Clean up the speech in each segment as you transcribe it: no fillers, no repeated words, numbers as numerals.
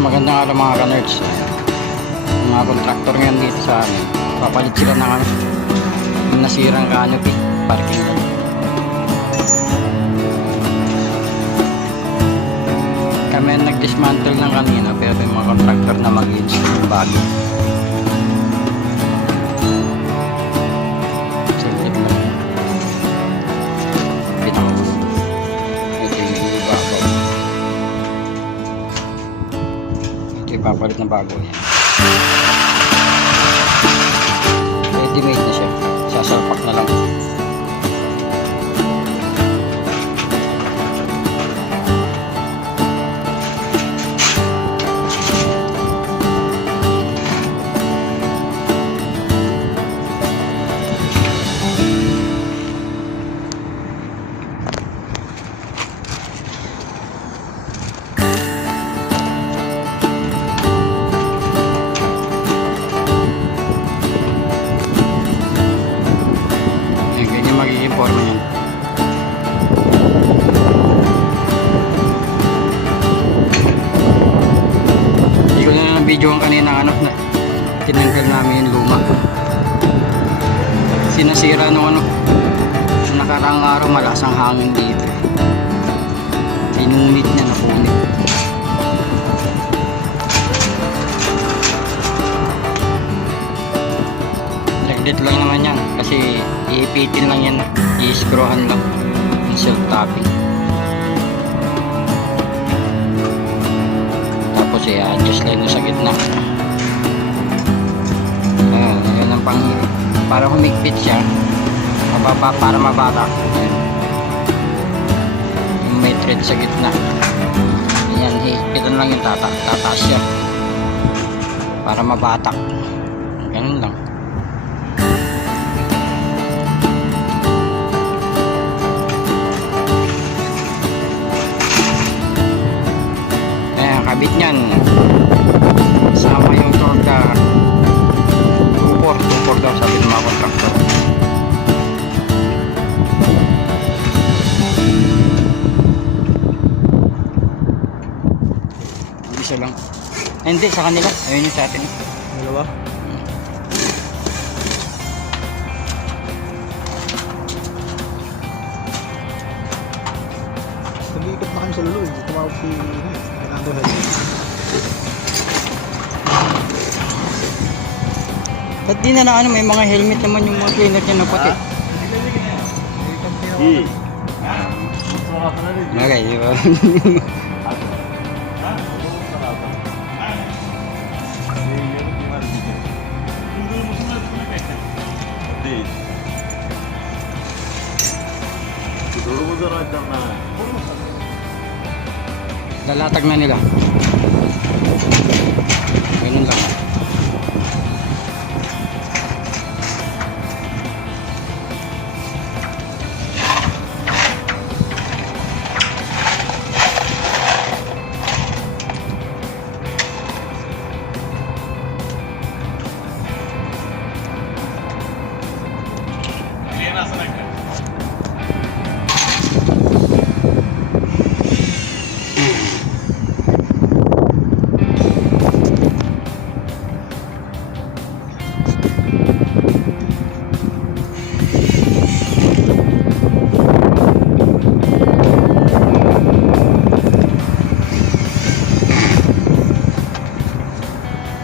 Magandang araw mga ka-nerds. Mga kontraktor ngayon dito sa amin, papalit sila ng yung nasirang canopy parking lot. Kami ang nag-dismantle ng kanina, pero yung mga kontraktor na mag-install bago. Silip lang. Kita ko. Ipapalit na bago yan. Ready made na siya, sasalpak na lang. Magiging forma yan. Hindi ko na video ang kanina na tinanggal namin yung luma. Sinasira nung nakaraang araw, malakas ang hangin dito. Sinunit niya, napunit. Dito lang naman yan kasi iipitin lang yan, i-screwhan lang yung self-tapping, tapos i-adjust lang sa gitna. Ayan ang para humigpit siya, mababa para mabata. Yung may thread sa gitna, yan, hihigpitan lang yung tataas siya para mabatak, ganun lang. Kabit nyan sama yung torda 2-4 daw sabi ng mga kontraktor. Isa lang, hindi sa kanila, ayun yung sa atin dalawa. Nag-iikot na kami sa lulo eh, tumawag si ba't di na may mga helmet naman yung mga cleaner niya na puti. Okay, di ba? Lalatag na nila. Ganun lang.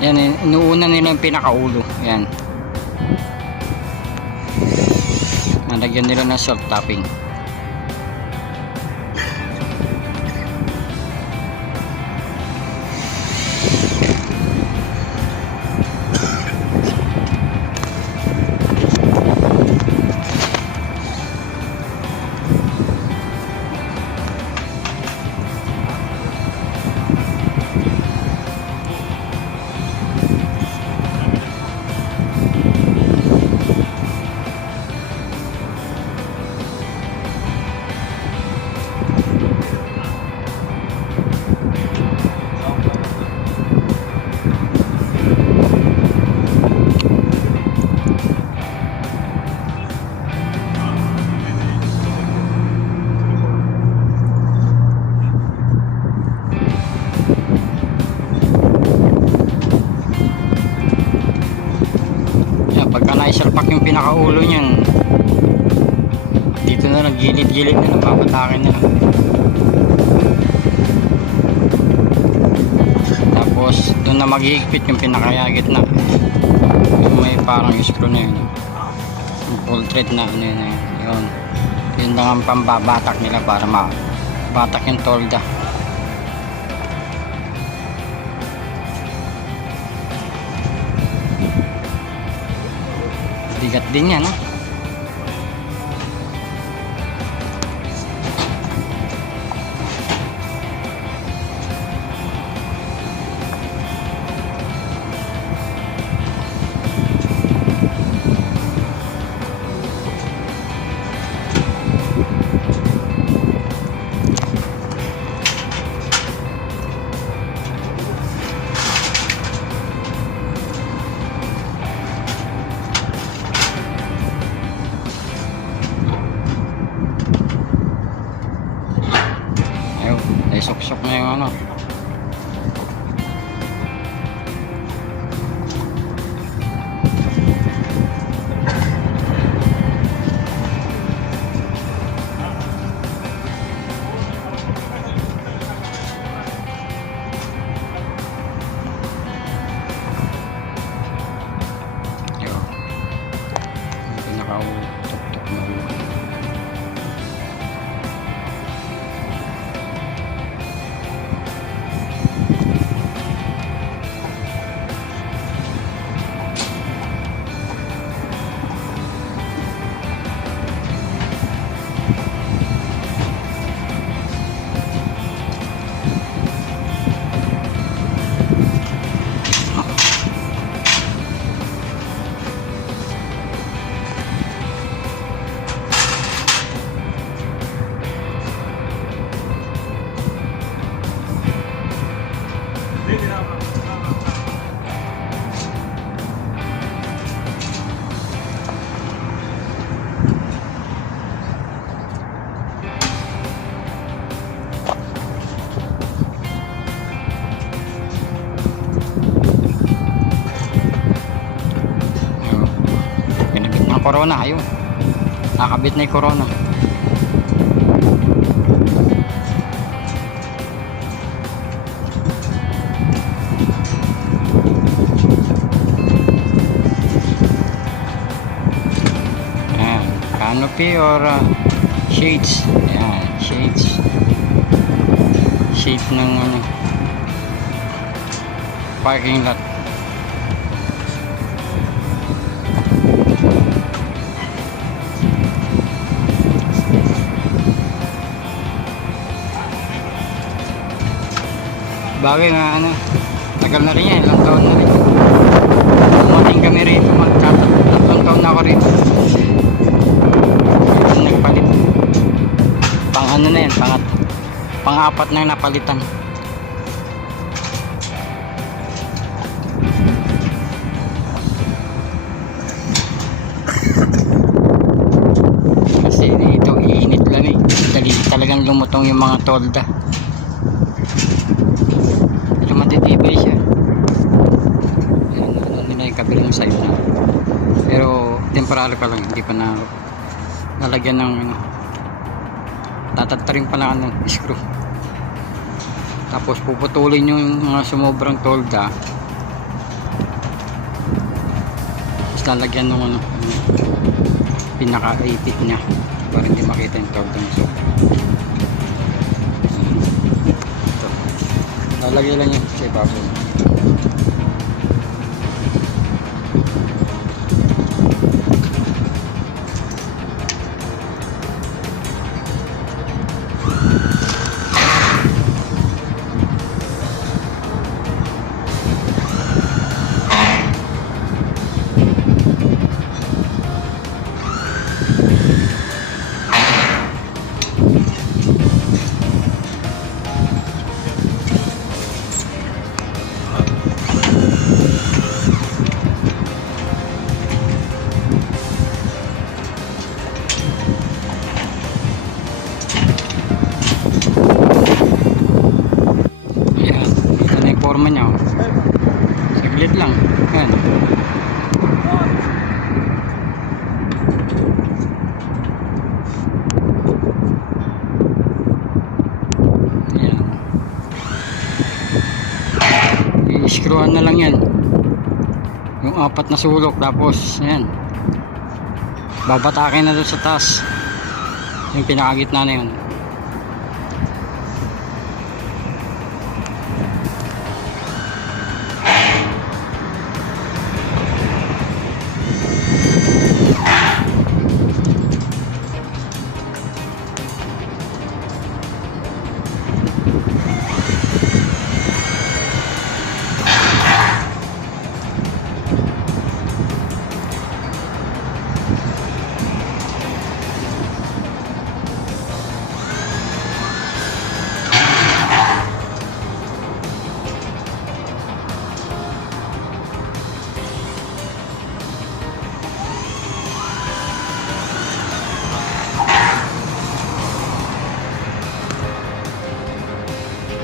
Yan, inuuna nila yung pinakaulo. Yan. Nalagyan nila ng salt topping. salpak yung pinakaulo niyan. Dito na lang, gilid-gilid na lang, papatakin na lang. Tapos doon na maghihigpit yung pinakayagit na. Yung may parang screw na yun. Yung full thread na ano yun. Yun. Yun lang ang pambabatak nila para mabatak yung tolda. Bigat din yan, ha? Ay sok-sok na yung ano. Ayun. Pinaka-tuk-tuk na ulo. Corona, ayun. Nakabit na yung corona. Ayan, canopy or shades. Ayan, shades. Shade ng ano, parking lot. Bagay na ano, tagal na rin yan, ilang taon na rin. Dumating kami rito, tatlong taon na ako rito. Yung nagpalit. Pang ano na yan, pang-apat na yung napalitan. Kasi dito, iinit lang eh. Dali talagang lumutong yung mga tolda. Matitibay siya. Ayan, ano nila yung kabilang side na. Pero temporary pa lang, hindi pa na nalagyan ng ano, tatatarin pa na ano, screw. Tapos puputulin yung mga sumobrang tolda. Tapos lalagyan ng ano, pinaka-ipit niya para hindi makita yung tolda niya. Lalagay lang yun sa ibabaw. Forma niya, oh. Saglit lang. Ayan. screwan na lang yan. Yung 4 na sulok, tapos ayan, babatakin na doon sa taas yung pinakagitna na yun.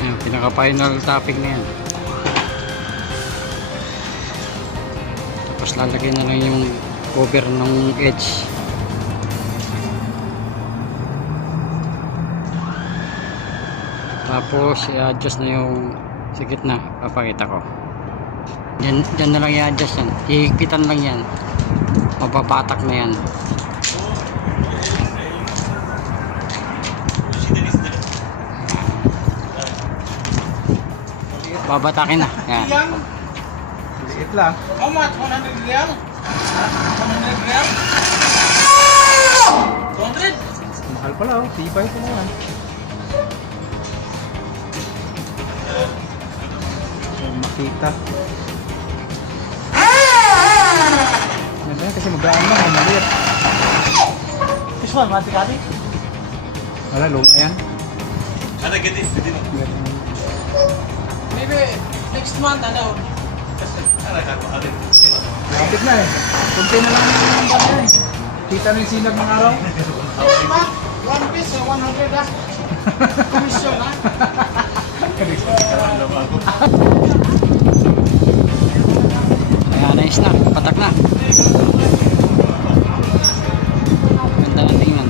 Ayan, pinaka final topic na yan. Tapos lalagyan na lang yung cover ng edge. Tapos i-adjust na yung sa gitna, papakita ko. Dyan na lang i-adjust yan. Hihigpitan lang yan. Mapapatak na yan. Babatakin na. Yan. Liit lang. How much? 100 real? 100 real? 200? Mahal pala oh. Tibay ko na yan. Makita. Ganda yan kasi magaan lang. Maliit. This one, mati-kati? Wala, luma yan. Ano, get it? Maybe next month, ano? Lapit na eh. Kunti na lang yung bata eh. Kita na yung sinag ng araw. Next month, one piece, 100 ah. Commission ah. Ayan, nice na. Patak na. Ganda na tingnan.